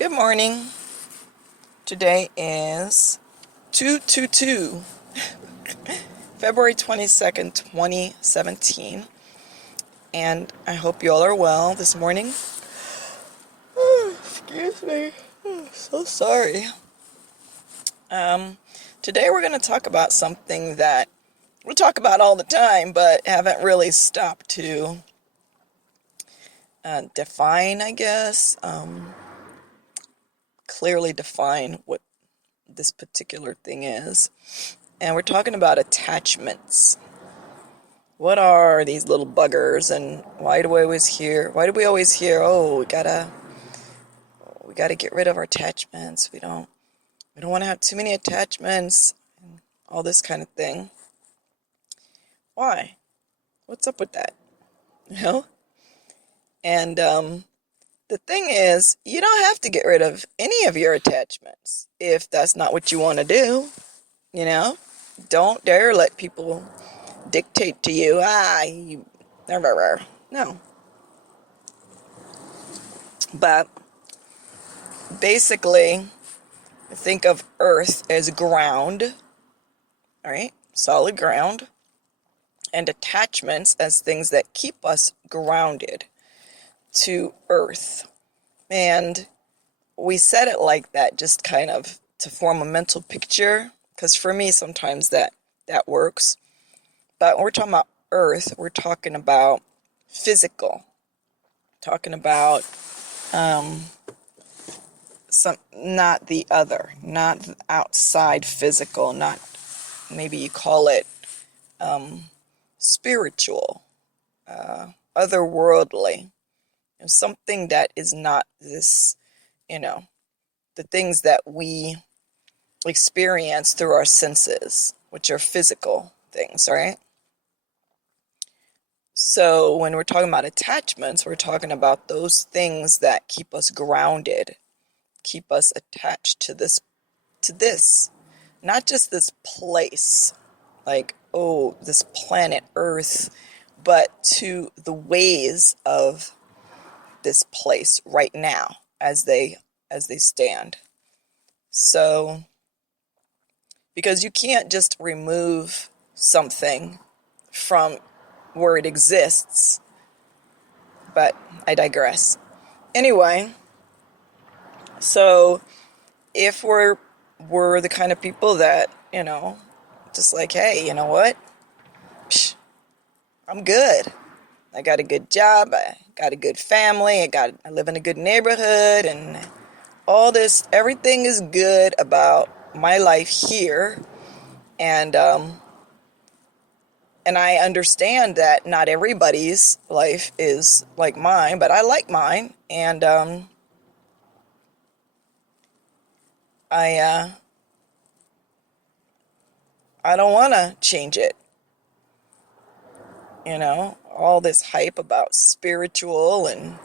Good morning. Today is 222, February 22nd, 2017. And I hope you all are well this morning. Excuse me. So sorry. Today we're going to talk about something that we talk about all the time, but haven't really stopped to define, I guess. Clearly define what this particular thing is. And we're talking about attachments. What are these little buggers, and why do we always hear, oh, we gotta get rid of our attachments. We don't want to have too many attachments, and all this kind of thing. Why? What's up with that? You know? And the thing is, you don't have to get rid of any of your attachments if that's not what you want to do. You know? Don't dare let people dictate to you, no. But basically, think of Earth as ground, all right? Solid ground. And attachments as things that keep us grounded to Earth. And we said it like that just kind of to form a mental picture, because for me sometimes that works. But when we're talking about Earth, we're talking about physical. Talking about not the other, not outside physical, not, maybe you call it spiritual, otherworldly, something that is not this, the things that we experience through our senses, which are physical things, right? So when we're talking about attachments, we're talking about those things that keep us grounded, keep us attached to this, not just this place, like, oh, this planet Earth, but to the ways of this place right now as they stand. So, because you can't just remove something from where it exists, but I digress. Anyway, so if we're the kind of people that, just like, hey, you know what? Psh, I'm good. I got a good job. I got a good family. I live in a good neighborhood, and all this, everything is good about my life here. And I understand that not everybody's life is like mine, but I like mine. And I don't want to change it. All this hype about spiritual and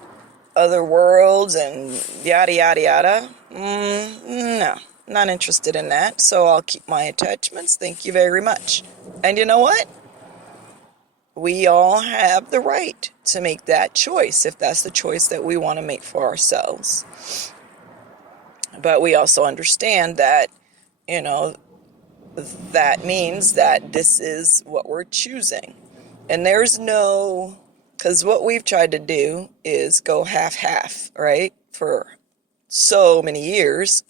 other worlds and yada, yada, yada. No, not interested in that. So I'll keep my attachments. Thank you very much. And you know what? We all have the right to make that choice if that's the choice that we want to make for ourselves. But we also understand that, that means that this is what we're choosing. And there's no, because what we've tried to do is go half-half, right? For so many years,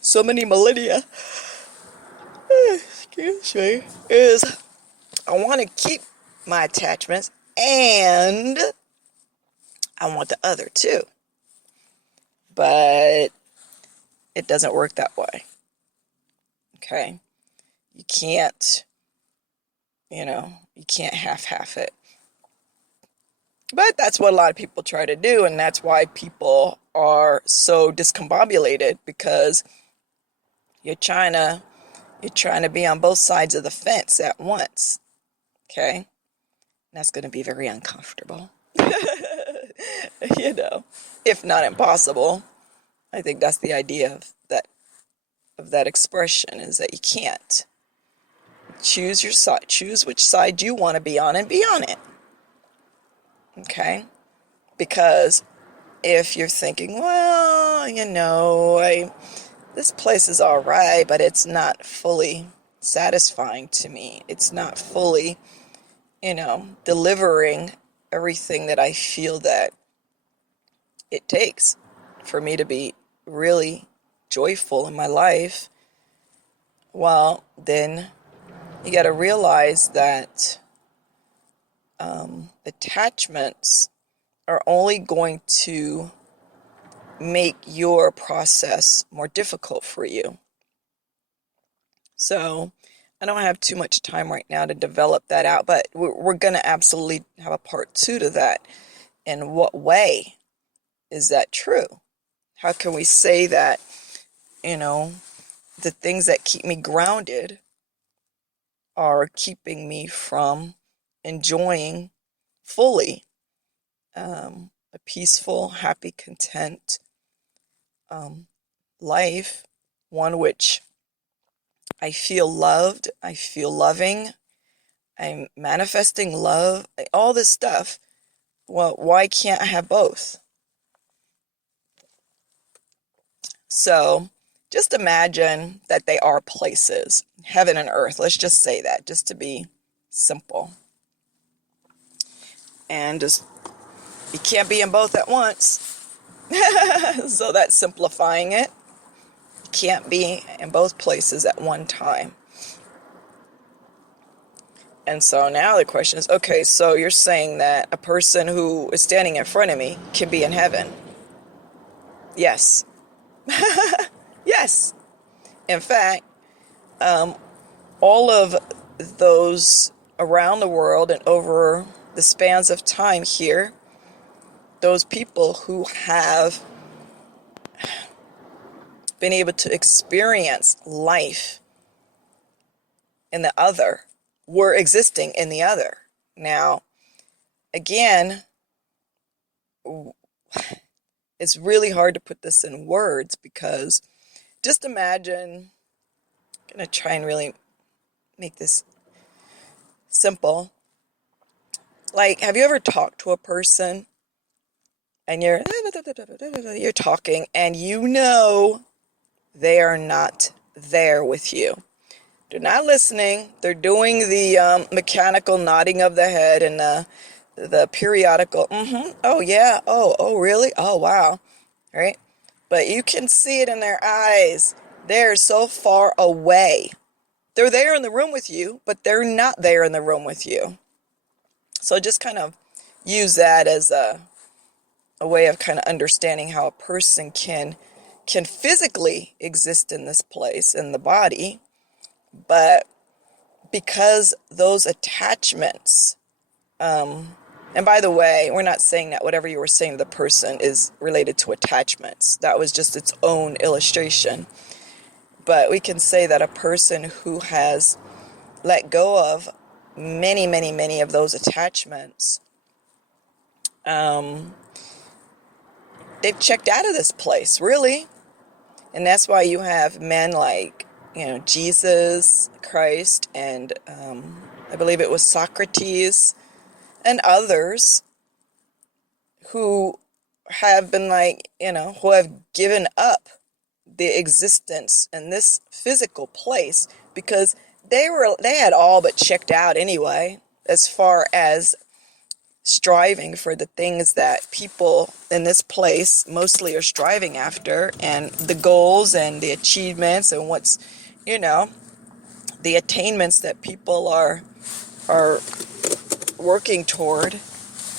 so many millennia, excuse me, is I want to keep my attachments and I want the other too. But it doesn't work that way. Okay? You can't, you can't half it. But that's what a lot of people try to do, and that's why people are so discombobulated, because you're trying to be on both sides of the fence at once. Okay? And that's going to be very uncomfortable. If not impossible. I think that's the idea of that expression, is that you can't. Choose your side. Choose which side you want to be on and be on it. Okay? Because if you're thinking, well, this place is all right, but it's not fully satisfying to me. It's not fully, delivering everything that I feel that it takes for me to be really joyful in my life. Well, then you got to realize that attachments are only going to make your process more difficult for you. So I don't have too much time right now to develop that out, but we're going to absolutely have a part 2 to that. In what way is that true? How can we say that, the things that keep me grounded are keeping me from enjoying fully a peaceful, happy, content life, one which I feel loved, I feel loving, I'm manifesting love, all this stuff. Well, why can't I have both? So just imagine that they are places, heaven and earth. Let's just say that, just to be simple. And just, you can't be in both at once. So that's simplifying it. You can't be in both places at one time. And so now the question is, okay, so you're saying that a person who is standing in front of me can be in heaven? Yes. Yes. In fact, all of those around the world and over the spans of time here, those people who have been able to experience life in the other were existing in the other. Now, again, it's really hard to put this in words because just imagine, I'm going to try and really make this simple. Like, have you ever talked to a person and you're talking and they are not there with you? They're not listening. They're doing the mechanical nodding of the head and the periodical, oh yeah, oh really, oh wow, right? But you can see it in their eyes. They're so far away. They're there in the room with you, but they're not there in the room with you. So just kind of use that as a way of kind of understanding how a person can physically exist in this place, in the body, but because those attachments, and by the way, we're not saying that whatever you were saying to the person is related to attachments. That was just its own illustration. But we can say that a person who has let go of many, many, many of those attachments, they've checked out of this place, really. And that's why you have men like, Jesus Christ, and I believe it was Socrates and others who have been who have given up the existence in this physical place because they had all but checked out anyway, as far as striving for the things that people in this place mostly are striving after, and the goals and the achievements and what's, the attainments that people are working toward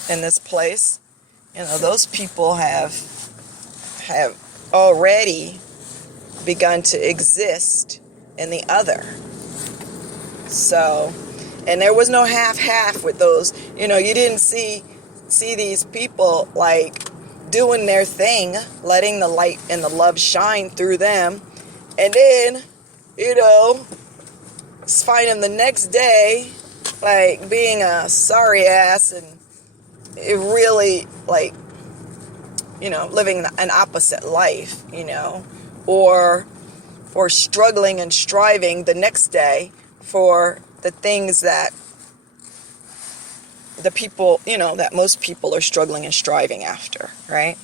in this place. Those people have already begun to exist in the other. So, and there was no half with those. You didn't see these people like doing their thing, letting the light and the love shine through them, and then find them the next day like being a sorry ass and it really living an opposite life, or struggling and striving the next day for the things that the people, that most people are struggling and striving after, right?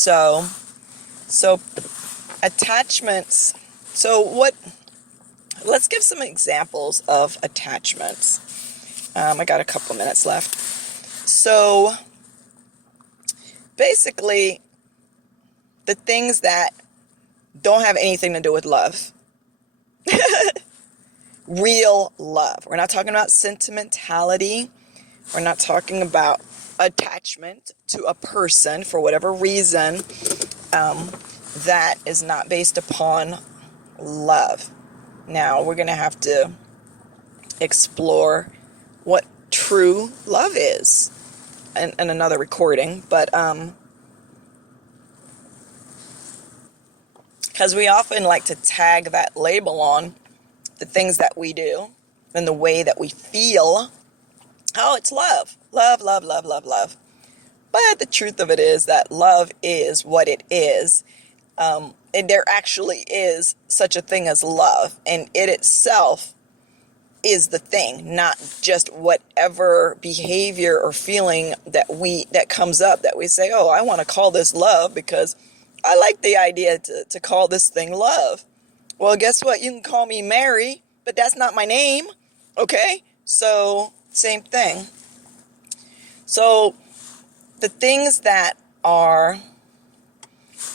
So attachments. Let's give some examples of attachments. I got a couple minutes left. So basically, the things that don't have anything to do with love. Real love. We're not talking about sentimentality. We're not talking about attachment to a person for whatever reason that is not based upon love. Now, we're going to have to explore what true love is in another recording, but because we often like to tag that label on the things that we do and the way that we feel. Oh, it's love. Love, love, love, love, love. But the truth of it is that love is what it is. And there actually is such a thing as love. And it itself is the thing, not just whatever behavior or feeling that comes up that we say, oh, I want to call this love because I like the idea to call this thing love. Well, guess what? You can call me Mary, but that's not my name. Okay? So, same thing. So, the things that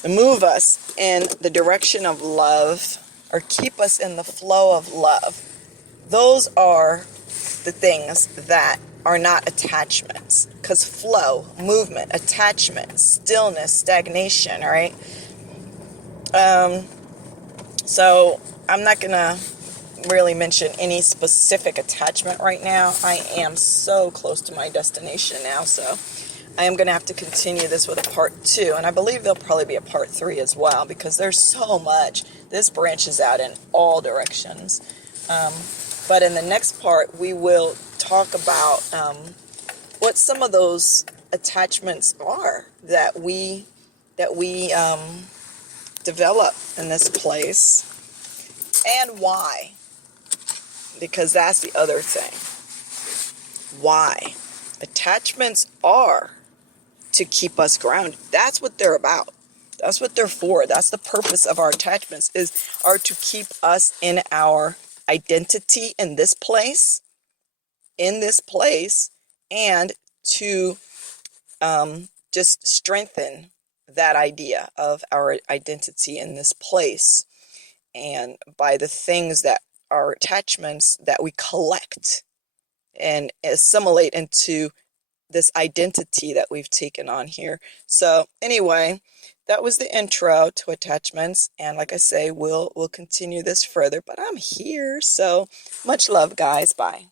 move us in the direction of love or keep us in the flow of love, those are the things that are not attachments. Because flow, movement, attachment, stillness, stagnation, all right? So I'm not going to really mention any specific attachment right now. I am so close to my destination now, so I am going to have to continue this with a part 2, and I believe there'll probably be a part 3 as well, because there's so much. This branches out in all directions. But in the next part, we will talk about what some of those attachments are that we develop in this place, and why. Because that's the other thing. Why? Attachments are to keep us grounded. That's what they're about. That's what they're for. That's the purpose of our attachments, are to keep us in our identity in this place, and to just strengthen that idea of our identity in this place, and by the things that are attachments that we collect and assimilate into this identity that we've taken on here. So anyway, that was the intro to attachments, and like I say, we'll continue this further, but I'm here. So much love, guys. Bye.